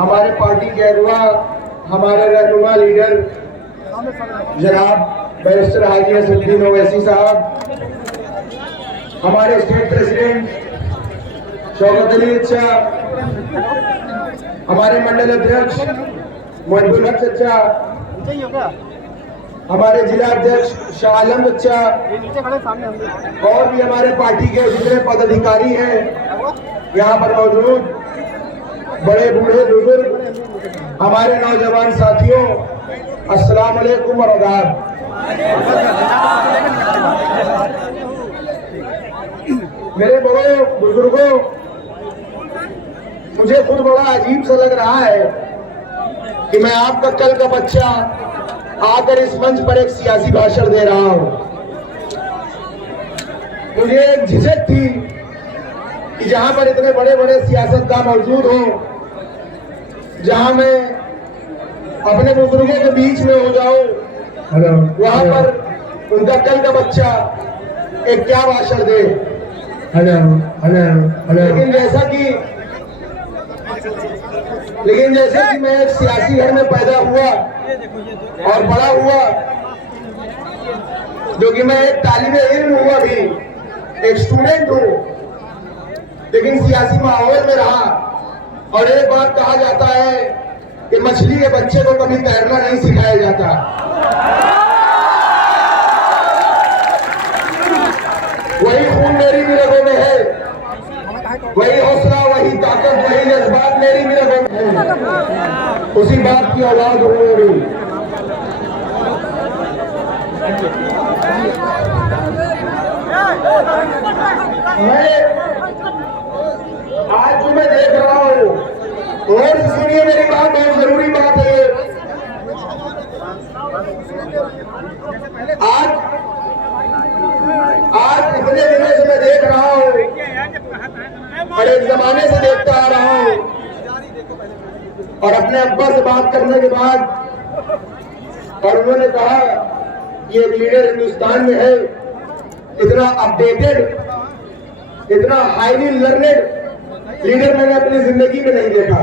हमारे पार्टी के अगुवा, हमारे रहनुमा लीडर जनाब बैरिस्टर हाजी असदुद्दीन ओवैसी साहब, हमारे स्टेट प्रेसिडेंट शौकत अली चचा, हमारे मंडल अध्यक्ष मोहब्बुल हक चचा, हमारे जिला अध्यक्ष शाह आलम चचा और भी हमारे पार्टी के जितने पदाधिकारी हैं यहाँ पर मौजूद, बड़े बूढ़े बुजुर्ग, हमारे नौजवान साथियों, अस्सलाम वालेकुम और आदाब। मेरे बड़े बुजुर्गों, मुझे खुद बड़ा अजीब सा लग रहा है कि मैं आपका कल का बच्चा आकर इस मंच पर एक सियासी भाषण दे रहा हूं। मुझे एक झिझक थी कि जहां पर इतने बड़े बड़े सियासतदान मौजूद हों, जहां मैं अपने बुजुर्गों के बीच में हो जाऊं, वहां पर उनका कल का बच्चा एक क्या भाषण दे। लेकिन जैसे कि मैं एक सियासी घर में पैदा हुआ और बड़ा हुआ, जो कि मैं एक तालिबे इल्म हुआ भी, एक स्टूडेंट हूं, लेकिन सियासी माहौल में रहा। और एक बात कहा जाता है कि मछली के बच्चे को कभी तैरना नहीं सिखाया जाता। वही खून मेरी भी रगों में है, वही हौसला, वही ताकत, वही जज्बात मेरी भी रगों में है। उसी बात की औलाद हूं मेरी। आज जो मैं देख रहा हूं, और सुनिए मेरी बात, बहुत जरूरी बात है। आज इतने दिनों से मैं देख रहा हूं और एक जमाने से देखता आ रहा हूं, और अपने अब्बा से बात करने के बाद और उन्होंने कहा ये लीडर हिंदुस्तान में है, इतना अपडेटेड, इतना हाईली लर्नेड लीडर मैंने अपनी जिंदगी में नहीं देखा।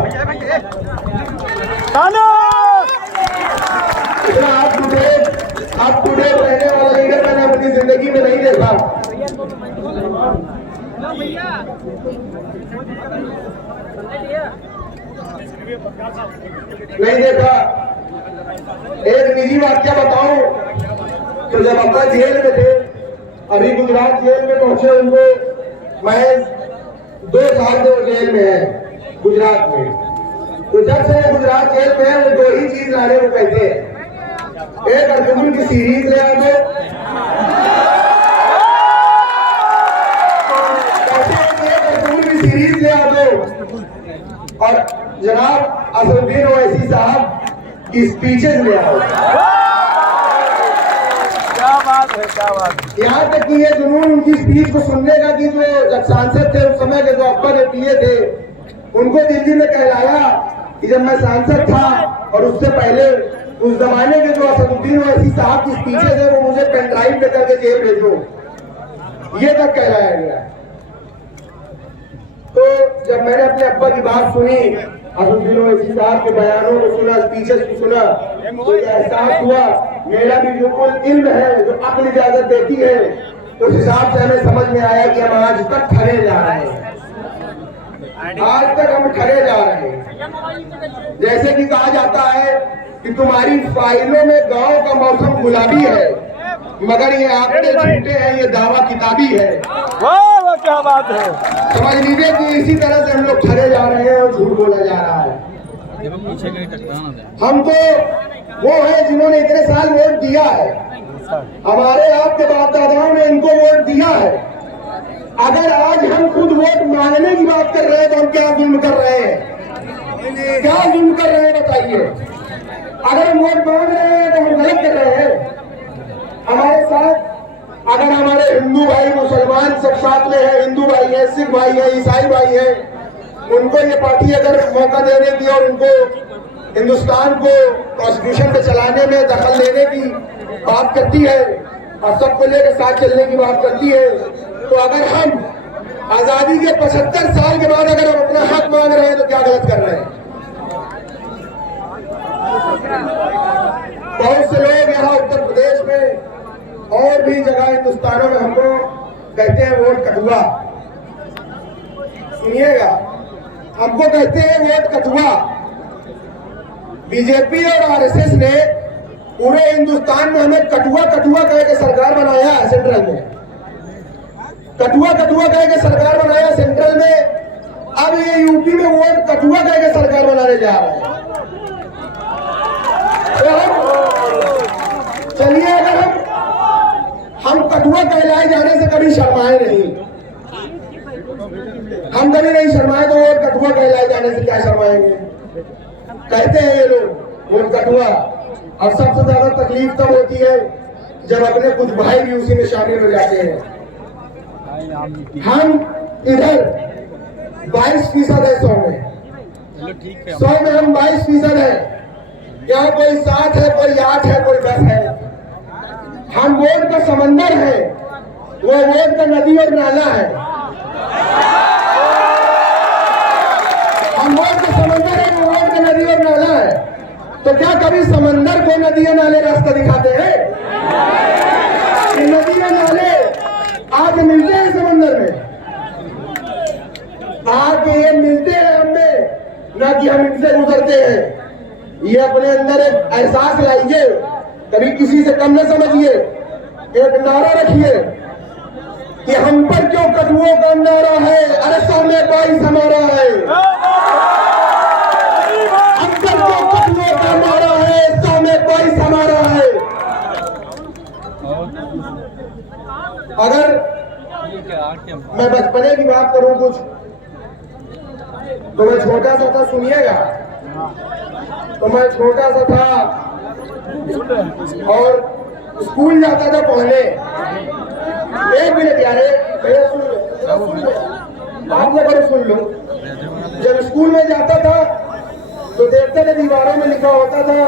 इतना अप टू डेट रहने वाला लीडर मैंने अपनी जिंदगी में नहीं देखा। नहीं देखा। एक निजी वाक्य बताऊं तो जब अब्बा जेल में थे, अभी गुजरात जेल में पहुंचे, उनको मैं 2 साल से जेल में है गुजरात में। तो जब से वो गुजरात जेल में है, वो 2 ही चीज लाने को कहते हैं। एक अर्जुन की सीरीज ले आ दो, अर्जुन की सीरीज ले आ दो, और जनाब असदुद्दीन ओवैसी साहब की स्पीचेस ले आओ। क्या बात है, क्या बात। यहाँ तक कि ये जुनून उनकी स्पीच को सुनने का कि जो जब सांसद थे उस समय के जो अब्बा के पीए थे, उनको दिल्ली में कहलाया कि जब मैं सांसद था और उससे पहले उस जमाने के जो असदुद्दीन ओवैसी साहब की स्पीचेस थे, वो मुझे पेन ड्राइव पे करके जेल भेजो, ये तक कहलाया गया। तो जब मैंने अपने अब्बा की बात सुनी, असदुद्दीन ओवैसी साहब के बयानों को सुना, स्पीचेस को सुना, तो ये एहसास हुआ मेरा भी जो कुल इल्म है, जो अक्ल इजाजत देती है, उस हिसाब से हमें समझ में आया कि हम आज तक खड़े जा रहे हैं। आज तक हम खड़े जा रहे हैं। जैसे कि कहा जाता है कि तुम्हारी फाइलों में गांव का मौसम गुलाबी है, मगर ये आंकड़े झूठे हैं, ये दावा किताबी है। वाह, क्या बात है। समझ लीजिए कि इसी तरह से हम लोग खड़े जा रहे हैं और झूठ बोला जा रहा है। हम तो वो है जिन्होंने इतने साल वोट दिया है, हमारे आपके बाप दादाओं ने इनको वोट दिया है। अगर आज हम खुद वोट मांगने की बात कर रहे हैं तो हम क्या जुल्म कर रहे हैं? क्या जुल्म कर रहे हैं बताइए? अगर हम वोट मांग रहे हैं तो हम गलत कर रहे हैं। हमारे साथ अगर हमारे हिंदू भाई, मुसलमान सब साथ में है, हिंदू भाई है, सिख भाई है, ईसाई भाई है, उनको ये पार्टी अगर मौका देने की और उनको हिंदुस्तान को कॉन्स्टिट्यूशन पे चलाने में दखल लेने की बात करती है और सबको लेकर साथ चलने की बात करती है, तो अगर हम आजादी के 75 साल के बाद अगर हम अपना हक मांग रहे हैं तो क्या गलत कर रहे हैं? बहुत से लोग यहाँ उत्तर प्रदेश में और भी जगह हिंदुस्तानों में हमको कहते हैं वोट कटुआ। सुनिएगा, हमको कहते हैं वोट कटुआ। बीजेपी और आरएसएस ने पूरे हिंदुस्तान में हमें कटुआ कटुआ कह के सरकार बनाया है। सेंट्रल में कटुआ कटुआ कह के सरकार बनाया सेंट्रल में। अब ये यूपी में वोट कटुआ कह के सरकार बनाने जा रहे हैं। तो चलिए, अगर हम कटुआ कहलाए जाने से कभी शर्माए नहीं, हम कभी नहीं शर्माए, तो वोट कटुआ कहलाए जाने से क्या शर्माएंगे। कहते हैं ये लोग वोट कटुआ। और सबसे ज्यादा तकलीफ तब होती है जब अपने कुछ भाई भी उसी में शामिल हो जाते हैं। हम इधर 22% है 100 में, 100 में हम 22% है। यहाँ कोई 7 है, कोई 8 है, कोई 10 है। हम वोट का समंदर है, वो वोट का नदी और नाला है। हम वोट का समंदर है, वो वोट का नदी और नाला है। तो क्या कभी समंदर को नदी और नाले रास्ता दिखाते हैं? नदी और नाले आके मिलते हैं समंदर में, आके ये मिलते हैं हमें, ना कि हम इनसे गुजरते हैं। ये अपने अंदर एक एहसास लाइए, कभी किसी से कम न समझिए। एक नारा रखिए कि हम पर क्यों कटुओं का नारा है, अरे 100 में 22 हमारा है। हम पर क्यों कटुओं का नारा है, 100 में 22 हमारा है। अगर मैं बचपने की बात करूं कुछ, तो मैं छोटा सा था, सुनिएगा। तो मैं छोटा सा था और स्कूल जाता था पढ़ने। 1 मिनट यार, भैया सुन लो, आप लोग अगर सुन लो। जब स्कूल में जाता था तो देखते थे दीवारों में लिखा होता था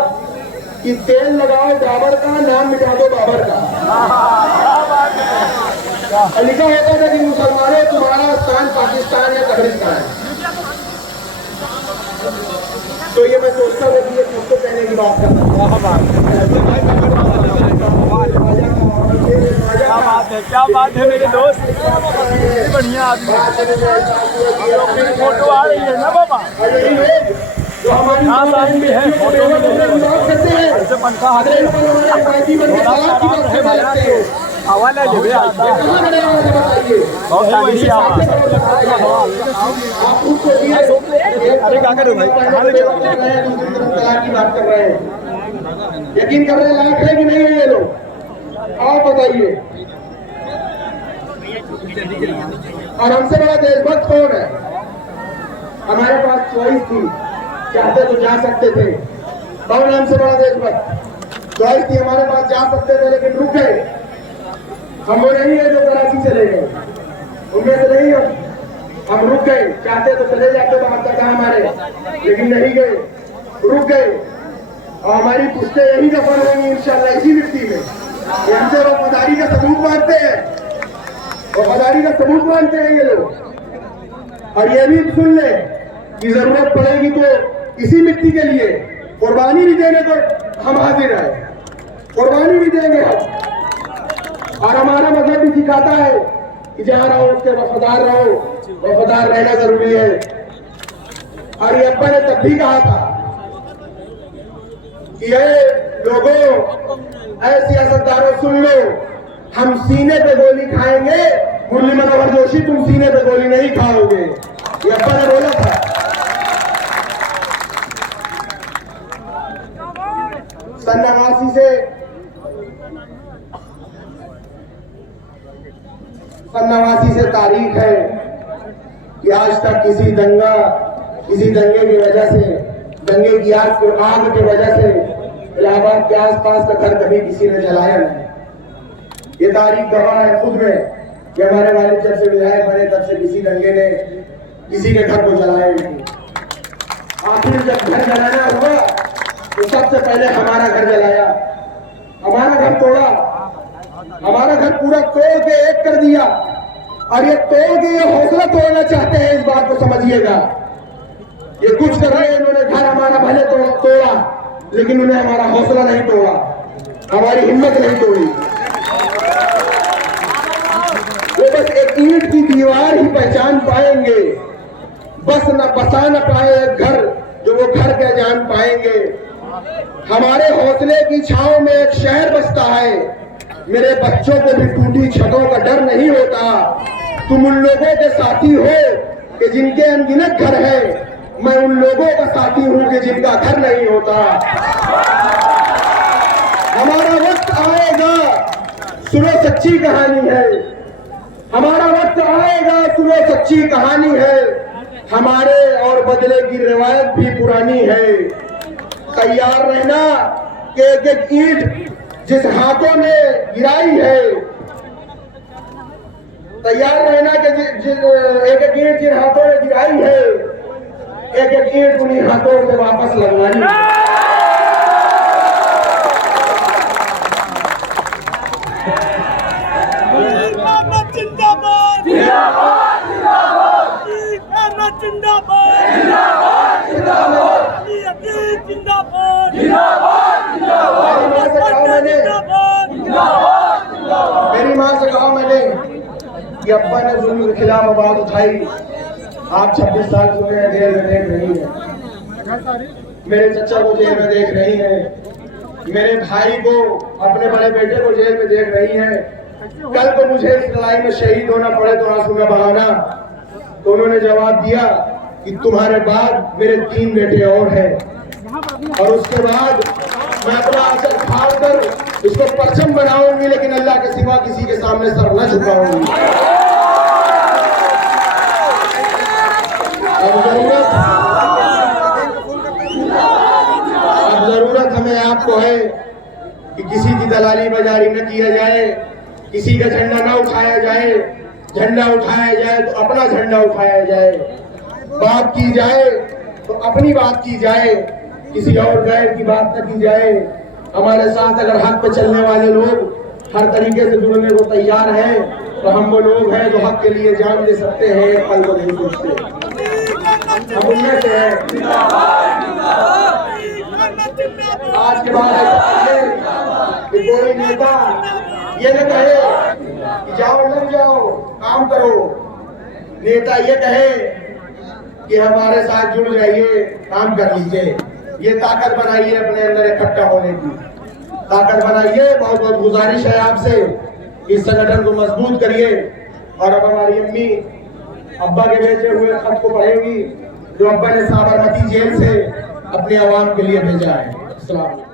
कि तेल लगाओ डाबर का, नाम मिटा दो बाबर का। लिखा होता था कि मुसलमानों तुम्हारा स्थान पाकिस्तान या कब्रिस्तान है। तो ये मैं सोचता था कि ये सबको कहने की बात करता हूँ। क्या बात है मेरे दोस्त, बढ़िया आदमी। फोटो आ रही है ना बाबा, जो हमारी भी है फोटो में बात करते हैं, पंखा हवाला जब आता है बहुत अच्छी आवाज। अरे क्या करूं भाई, की बात कर रहे हैं, यकीन करने लायक है कि नहीं है ये लोग? आप बताइए। और हमसे बड़ा देशभक्त कौन है? हमारे पास चॉइस थी, चाहते तो जा सकते थे। कौन हमसे बड़ा देशभक्त? चॉइस थी, हमारे पास जा सकते थे, लेकिन रुक गए। हम वो नहीं है जो कराची चले गए, उनमें से नहीं हम रुक गए। चाहते तो चले जाते, बात का था हमारे, लेकिन नहीं गए, रुक गए। और हमारी पुश्तें यही दफन होंगी इंशाल्लाह इसी मिट्टी में। हमसे वफादारी का सबूत मानते हैं, वफादारी का सबूत मानते हैं ये लोग। और ये भी सुन ले कि जरूरत पड़ेगी तो इसी मिट्टी के लिए कुर्बानी भी देने को हम हाजिर हैं, कुर्बानी भी देंगे हम। और हमारा मजहब भी सिखाता है कि जहाँ रहो उसके वफादार रहो, वफादार रहना जरूरी है। और ये अब्बा ने तब भी कहा था कि ये लोगों, ऐ सियासतदारों सुन लो, हम सीने पे गोली खाएंगे, मुरली मनोहर जोशी तुम सीने पे गोली नहीं खाओगे, ये अब्बा ने बोला था। सन 89 से तारीख है कि आज तक किसी दंगे की वजह से, दंगे की आग की वजह से इलाहाबाद के आसपास का घर कभी किसी ने जलाया नहीं। ये तारीख गवाह है खुद में कि हमारे वालिद जब से विधायक बने तब से किसी दंगे ने किसी के घर को जलाया नहीं। आखिर जब घर जलाना हुआ तो सबसे पहले हमारा घर जलाया, हमारा घर तोड़ा, हमारा घर पूरा तोड़ के एक कर दिया। और ये तोड़ के ये हौसला तोड़ना चाहते हैं, इस बात को समझिए। ये कुछ कर रहे हैं इन्होंने, घर हमारा भले तोड़ा, लेकिन उन्हें हमारा हौसला नहीं तोड़ा, हमारी हिम्मत नहीं तोड़ी। वो बस एक ईंट की दीवार ही पहचान पाएंगे, बस न बसा न पाए एक घर जो वो घर क्या जान पाएंगे। हमारे हौसले की छांव में एक शहर बसता है, मेरे बच्चों को भी टूटी छतों का डर नहीं होता। तुम उन लोगों के साथी हो कि जिनके अनगिनत घर है, मैं उन लोगों का साथी हूं कि जिनका घर नहीं होता। हमारा वक्त आएगा, सुनो सच्ची कहानी है, हमारा वक्त आएगा, सुनो सच्ची कहानी है। हमारे और बदले की रिवायत भी पुरानी है। तैयार रहना कि एक एक ईंट जिस हाथों ने गिराई है, तैयार रहना कि एक एक ईंट जिन हाथों ने गिराई है, एक एक ईंट उन्हीं हाथों से वापस लगवानी। मेरी माँ से कहा मैंने कि अब्बा ने जुल्म के खिलाफ आवाज उठाई, आप 26 साल से उन्हें जेल में देख रही है, मेरे चचा को जेल में देख रही है, मेरे भाई को, अपने बड़े बेटे को जेल में देख रही है। कल को मुझे इस लड़ाई में शहीद होना पड़े तो आंसू में बहाना। तो उन्होंने जवाब दिया कि तुम्हारे बाद मेरे 3 बेटे और हैं, और उसके बाद मैं अपना आंचल फाड़ कर इसको परचम बनाऊंगी, लेकिन अल्लाह के सिवा किसी के सामने सर न झुकाऊंगी। अब जरूरत हमें आपको है कि किसी की दलाली बाजारी न किया जाए, किसी का झंडा न उठाया जाए। झंडा उठाया जाए तो अपना झंडा उठाया जाए, बात की जाए तो अपनी बात की जाए, किसी और गैर की बात न की जाए। हमारे साथ अगर हक पे चलने वाले लोग हर तरीके से जुड़ने को तैयार हैं, तो हम वो लोग हैं जो हक के लिए जान दे सकते हैं, एक पल को नहीं सोचते। हम उनमें से हैं। आज के बाद ऐसा कि कोई नेता ये न कहे कि जाओ लग जाओ काम करो, नेता ये कहे कि हमारे साथ जुड़ जाइए, काम कर लीजिए। ये ताकत बनाइए, अपने अंदर इकट्ठा होने की ताकत बनाइए। बहुत बहुत गुजारिश है आपसे, इस संगठन को मजबूत करिए। और अब हमारी अम्मी अब्बा के भेजे हुए खत को पढ़ेगी, जो अब्बा ने साबरमती जेल से अपने आवाम के लिए भेजा है। अस्सलाम।